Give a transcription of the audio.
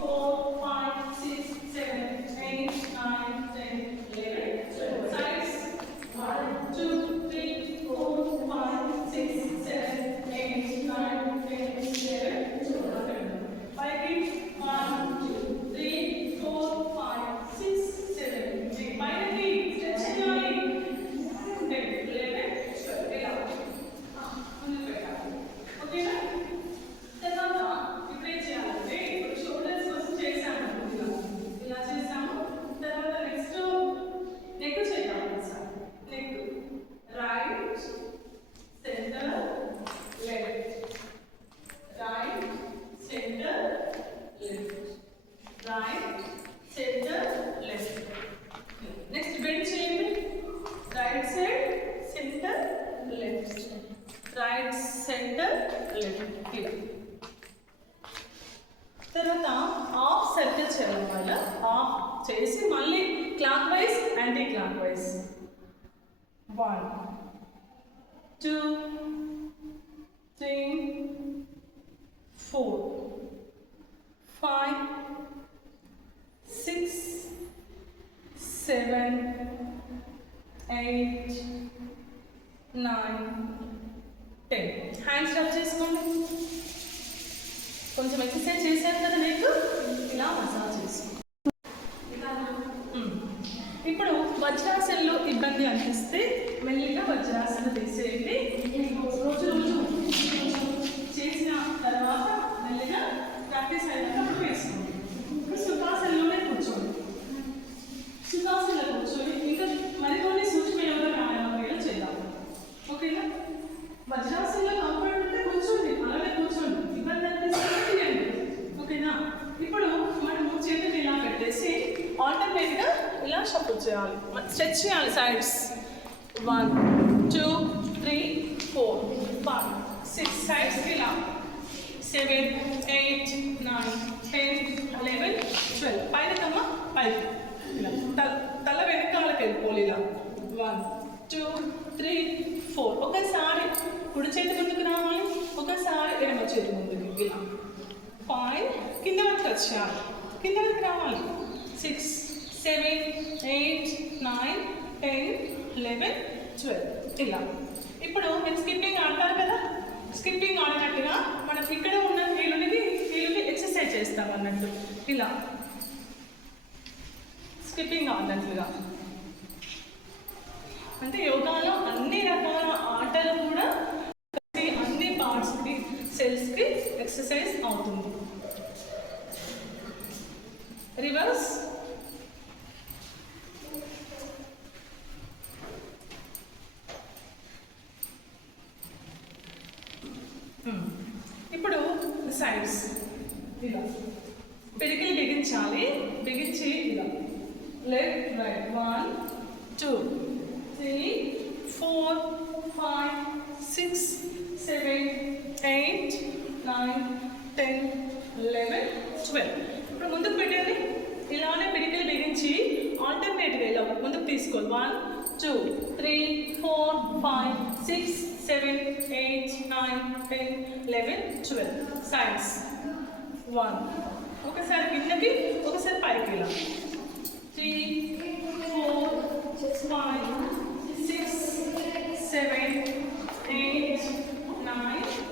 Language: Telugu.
4, 5, 6, 7, 8, 9, 10, 11, 12. Sides. 1, 2, 3, 4, 5, 6, 7, 8, 9, 10, 11, 12. Piping. 1, 2, 3, 4, 5, 6, 7, 8. Piping. Stretch చేయాలి. 10, 11, 12. ఇలా ముందుకు పెట్టాలి. ఓకేనా? తర్వాత ఇప్పుడు ఏం చేయాలంటే ఇప్పుడు షోల్డర్స్ కోసం చేసాము ఇలా చేసాము. తర్వాత నెక్స్ట్ నెక్ చేయాలి sir. Neck right centre left right centre left right centre left. Next bend చేయండి. Right side centre left right centre left ఇలా. తర్వాత హాఫ్ సర్కిల్ చేయడం వల్ల హాఫ్ చేసి మళ్ళీ clockwise anti clockwise 1 2 3 4 5 6 7 8 9 10. Hands rub చేసుకోండి. కొంచెం ఎక్సర్సైజ్ చేశాను కదా నీకు ఇలా మసాజ్ చేసుకో. ఇప్పుడు వజ్రాసనలో ఇబ్బంది అనిపిస్తే మెల్లిగా వజ్రాసన తీసేయండి. రోజు రోజు చేసిన తర్వాత మెల్లిగా ప్రాక్టీస్ అయినప్పుడు వేసుకోండి. ఇప్పుడు సుఖాసనలోనే కూర్చోండి. సుఖాసనలో కూర్చొని ఇంకా మరికొన్ని సూక్ష్మ యోగా వ్యాయామాలు చేద్దాం. ఓకేనా? వజ్రాసనలో కంఫర్ట్ ఉంటే కూర్చోండి, అలాగే కూర్చోండి. ఇబ్బంది అనిపిస్తే తీయండి. ఓకేనా? ఇప్పుడు మనము చేతులు ఇలా పెట్టేసి ఆల్టర్నేట్గా ఇలా షఫుల్ చేయాలి, స్ట్రెచ్ చేయాలి సైడ్స్. 1 2 3 4 5 6 సైడ్స్కి ఇలా 7 8 9 10 11 12. పైన కమ్మ పైకి ఇలా తల వెనకాలకి వెళ్ళిపోవాలి ఇలా. 1 2 3 4. ఒకసారి కుడి చేతి ముందుకు రావాలి, ఒకసారి ఎడమ చేతి ముందుకు ఇలా. 5 కింద వరకు వచ్చేయాలి, కింద వరకు రావాలి. 6 7 8 9 10 11 12 ఇలా. ఇప్పుడు మీరు స్కిప్పింగ్ ఆడతారు కదా, స్కిప్పింగ్ ఆడినట్టుగా మనం ఇక్కడ ఉన్న వీళ్ళకి ఎక్సర్సైజ్ చేస్తాం అన్నట్టు ఇలా స్కిప్పింగ్ ఆడినట్లుగా. అంటే యోగాలో అన్ని రకాల ఆటలు కూడా అన్ని పార్ట్స్కి సెల్స్కి ఎక్సర్సైజ్ అవుతుంది. రివర్స్ ఇప్పుడు సైడ్స్ ఇలా పిడికిలు బిగించాలి. బిగించి ఇలా లెఫ్ట్ రైట్ 1 2 3 4 5 6 7 8 9 10 11 12. ఇప్పుడు ముందుకు పెట్టేది ఇలానే పిడికిలు బిగించి ఆల్టర్నేట్గా ఇలా ముందుకు తీసుకోవాలి. 1 2 3 4 5 6 7 8 9 10 11 12. సైడ్స్ 1 ఒకసారి కిందకి ఒకసారి పైకి ఇలా 3 4 5 6 7 8 9